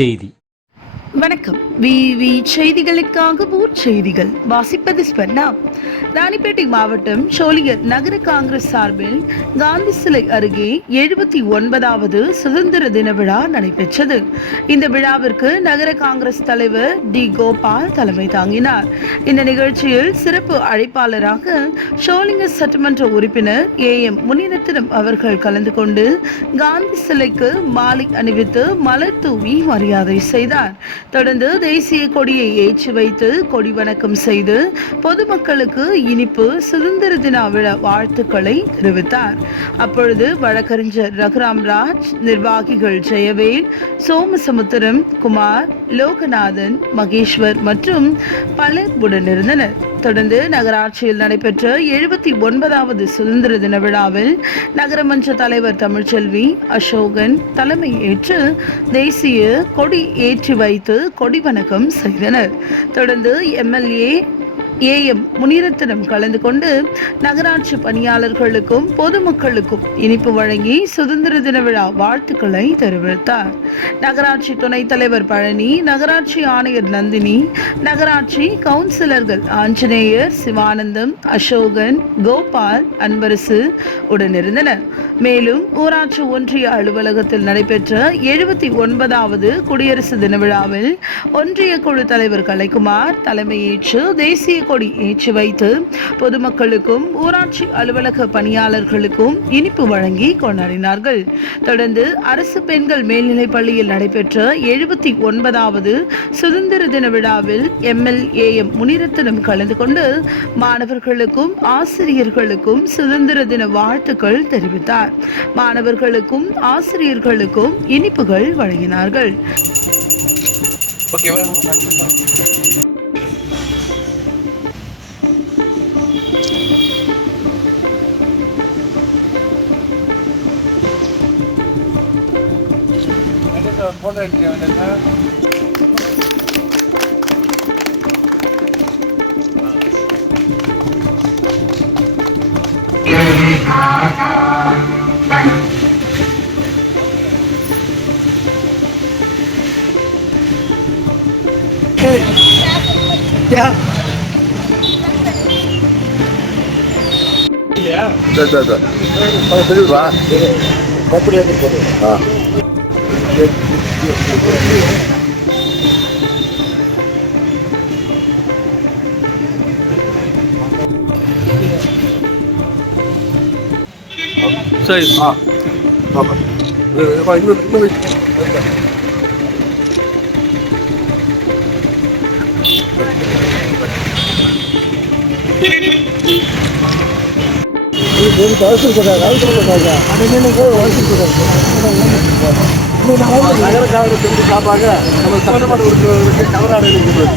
செய்தி. வணக்கம். விவி செய்திகளுக்காக ஊர் செய்திகள் வாசிப்பது ஸ்பர்ணா. ராணிப்பேட்டை மாவட்டம் சோளிங்கர் நகர காங்கிரஸ் சார்பில் காந்தி சிலை அருகே 79வது சுதந்திர தின விழா நடைபெற்றது. இந்த விழாவிற்கு நகர காங்கிரஸ் தலைவர் டி கோபால் தலைமை தாங்கினார். இந்த நிகழ்ச்சியில் சிறப்பு அழைப்பாளராக சோளிங்கர் சட்டமன்ற உறுப்பினர் AM முனிரத்தினம் அவர்கள் கலந்து கொண்டு காந்தி சிலைக்கு மாலை அணிவித்து மலர் தூவி மரியாதை செய்தார். தொடர்ந்து தேசிய கொடியை ஏற்றி வைத்து கொடி வணக்கம் செய்து பொதுமக்களுக்கு இனிப்பு சுதந்திர தின விழா வாழ்த்துக்களை தெரிவித்தார். அப்பொழுது வழக்கறிஞர் ரகுராம் ராஜ், நிர்வாகிகள் ஜெயவேல், சோமசமுத்திரம், குமார், லோகநாதன், மகேஸ்வர் மற்றும் பலர் உடனிருந்தனர். தொடர்ந்து நகராட்சியில் நடைபெற்ற 79வது சுதந்திர தின விழாவில் நகரமன்ற தலைவர் தமிழ்ச்செல்வி அசோகன் தலைமை ஏற்று தேசிய கொடி ஏற்றி வைத்து கொடி வணக்கம் செய்தனர். தொடர்ந்து MLA AM முனிரத்தினம் கலந்து கொண்டு நகராட்சி பணியாளர்களுக்கும் பொதுமக்களுக்கும் இனிப்பு வழங்கி சுதந்திர தின விழா வாழ்த்துக்களை தெரிவித்தார். நகராட்சி துணைத் தலைவர் பழனி, நகராட்சி ஆணையர் நந்தினி, நகராட்சி கவுன்சிலர்கள் ஆஞ்சநேயர், சிவானந்தம், அசோகன், கோபால், அன்பரசு உடனிருந்தனர். மேலும் ஊராட்சி ஒன்றிய அலுவலகத்தில் நடைபெற்ற 79வது குடியரசு தின விழாவில் ஒன்றிய குழு தலைவர் கலைக்குமார் தலைமையேற்று தேசிய கொடி ஏற்றி வைத்து பொதுமக்களுக்கும் ஊராட்சி அலுவலக பணியாளர்களுக்கும் இனிப்பு வழங்கி கொண்டாடினார்கள். தொடர்ந்து அரசு பெண்கள் மேல்நிலைப் பள்ளியில் நடைபெற்ற 79வது சுதந்திர தின விழாவில் MLA முனிரத்தினம் கலந்து கொண்டு மாணவர்களுக்கும் ஆசிரியர்களுக்கும் சுதந்திர தின வாழ்த்துக்கள் தெரிவித்தார். மாணவர்களுக்கும் ஆசிரியர்களுக்கும் இனிப்புகள் வழங்கினார்கள். போட்டோ எடுக்க சரி. நகர காவலர் சார்பாக நம்ம சட்டமன்ற உறுப்பினர்களுக்கு கவராட இருக்கிறது.